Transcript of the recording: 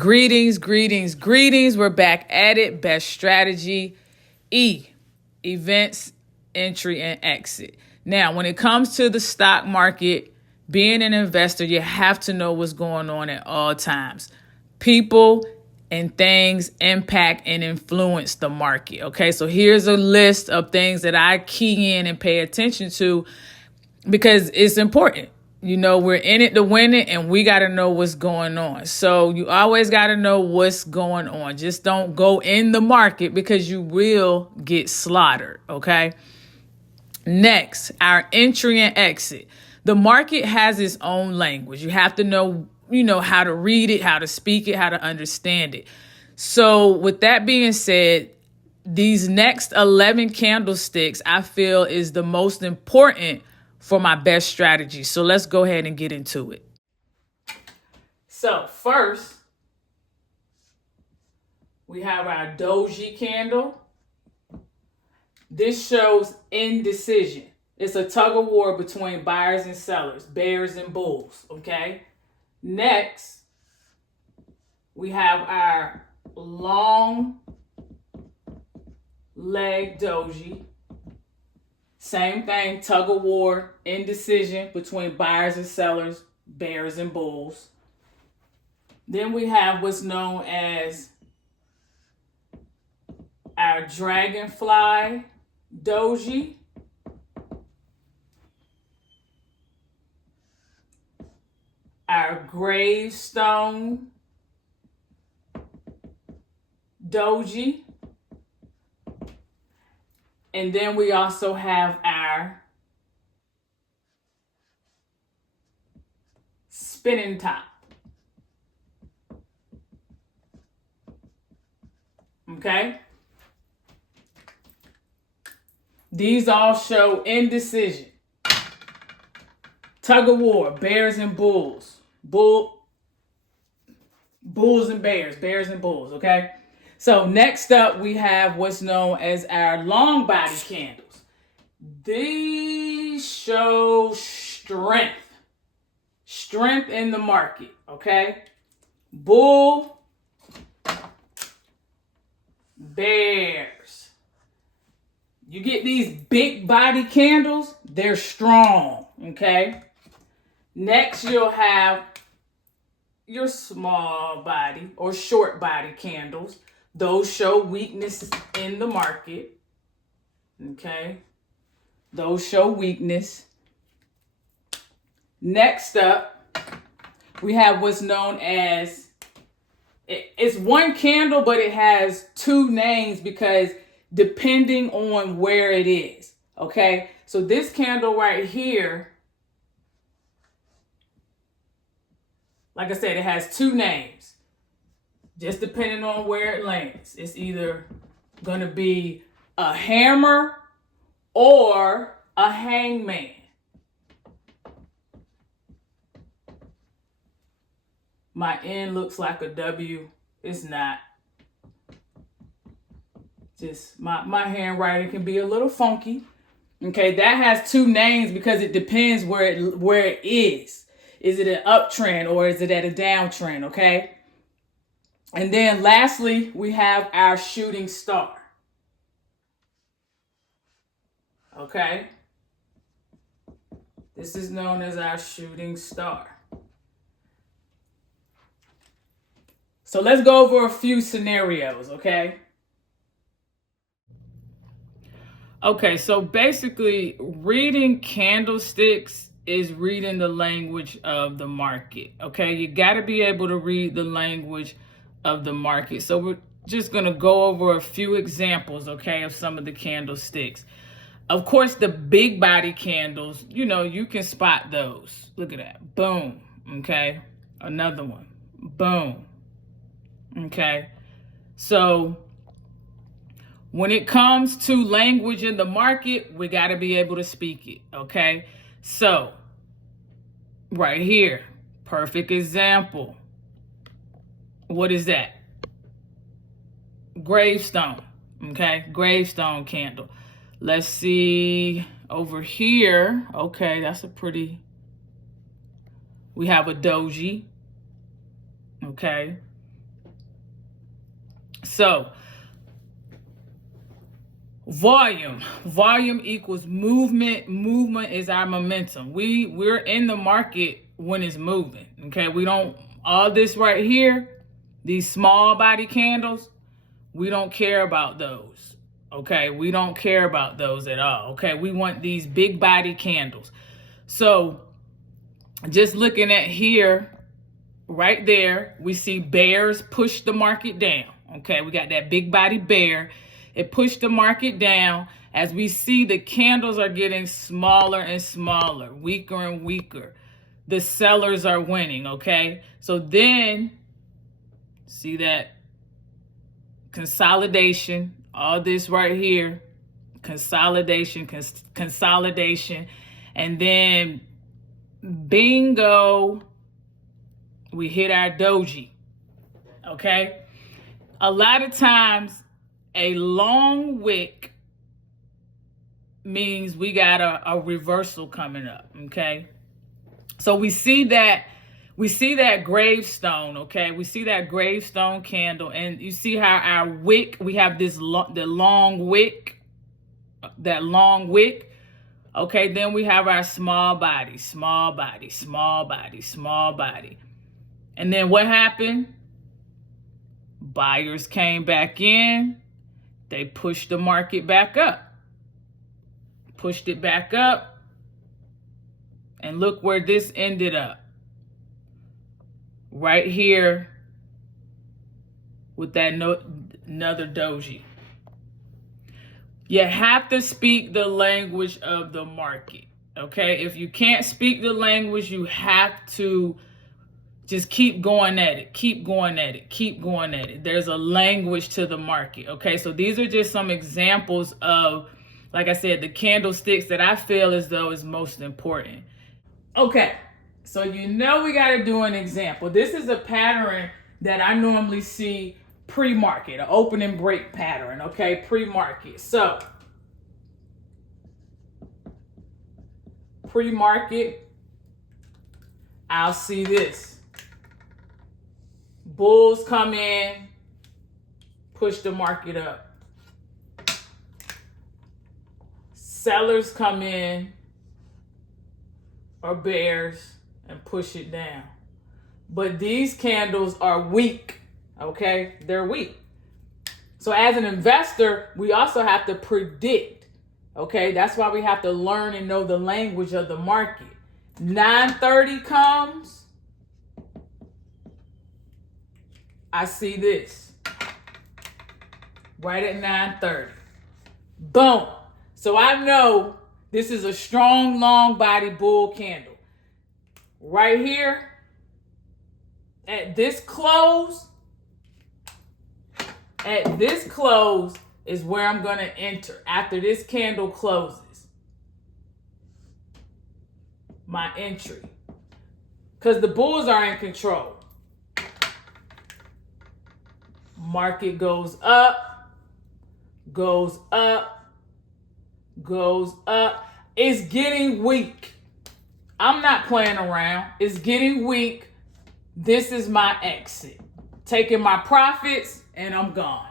Greetings, greetings, greetings. We're back at it. Best strategy. E, events, entry, and exit. Now, when it comes to the stock market, being an investor, you have to know what's going on at all times. People and things impact and influence the market. Okay, so here's a list of things that I key in and pay attention to because it's important. You know, we're in it to win it, and we got to know what's going on. So you always got to know what's going on. Just don't go in the market because you will get slaughtered, okay? Next, our entry and exit. The market has its own language. You have to know, how to read it, how to speak it, how to understand it. So with that being said, these next 11 candlesticks I feel is the most important for my best strategy. So let's go ahead and get into it. So first, we have our doji candle. This shows indecision. It's a tug of war between buyers and sellers, bears and bulls, okay? Next, we have our long leg doji. Same thing, tug of war, indecision between buyers and sellers, bears and bulls. Then we have what's known as our dragonfly doji. Our gravestone doji. And then we also have our spinning top. Okay? These all show indecision. Tug of war, bears and bulls. Bulls and bears and bulls, okay? So next up, we have what's known as our long body candles. These show strength in the market, okay? Bull, bears. You get these big body candles, they're strong, okay? Next, you'll have your small body or short body candles. Those show weakness in the market. Okay. Those show weakness. Next up, we have what's known as, it's one candle, but it has two names because depending on where it is. Okay. So this candle right here, like I said, it has two names. Just depending on where it lands. It's either going to be a hammer or a hangman. My N looks like a W. It's not. Just my handwriting can be a little funky. Okay, that has two names because it depends where it is. Is it an uptrend or is it at a downtrend? Okay. And then lastly, we have our shooting star. Okay. This is known as our shooting star. So let's go over a few scenarios, okay? Okay, so basically reading candlesticks is reading the language of the market, okay? You got to be able to read the language of the market. So we're just going to go over a few examples, okay, of some of the candlesticks. Of course, the big body candles, you can spot those. Look at that. Boom. Okay. Another one. Boom. Okay. So when it comes to language in the market, we got to be able to speak it. Okay. So right here, perfect example. What is that? Gravestone. Okay. Gravestone candle. Let's see over here. Okay, that's we have a doji. Okay. So volume equals movement. Movement is our momentum. We're in the market when it's moving. Okay, we don't, all this right here, these small body candles, we don't care about those. Okay, we don't care about those at all. Okay, we want these big body candles. So just looking at here, right there, we see bears push the market down. Okay, we got that big body bear. It pushed the market down. As we see, the candles are getting smaller and smaller, weaker and weaker. The sellers are winning, okay? So then, see that consolidation, all this right here, consolidation, consolidation, and then bingo, we hit our doji, okay? A lot of times, a long wick means we got a reversal coming up, okay? So we see that gravestone, okay? We see that gravestone candle, and you see how our wick, we have this the long wick, that long wick. Okay, then we have our small body, small body, small body, small body. And then what happened? Buyers came back in. They pushed the market back up. Pushed it back up. And look where this ended up. Right here with that another doji. You have to speak the language of the market, okay? If you can't speak the language, you have to just keep going at it, keep going at it, keep going at it. There's a language to the market, okay? So these are just some examples of, like I said, the candlesticks that I feel as though is most important. Okay, so you know we got to do an example. This is a pattern that I normally see pre-market, an open and break pattern, okay? Pre-market. So, pre-market, I'll see this. Bulls come in, push the market up. Sellers come in, or bears, and push it down. But these candles are weak, okay? They're weak. So as an investor, we also have to predict, okay? That's why we have to learn and know the language of the market. 9:30 comes, I see this right at 9:30. Boom. So I know this is a strong, long body bull candle. Right here, at this close is where I'm going to enter. After this candle closes, my entry. Because the bulls are in control. Market goes up, goes up, goes up. It's getting weak. I'm not playing around. It's getting weak. This is my exit. Taking my profits and I'm gone.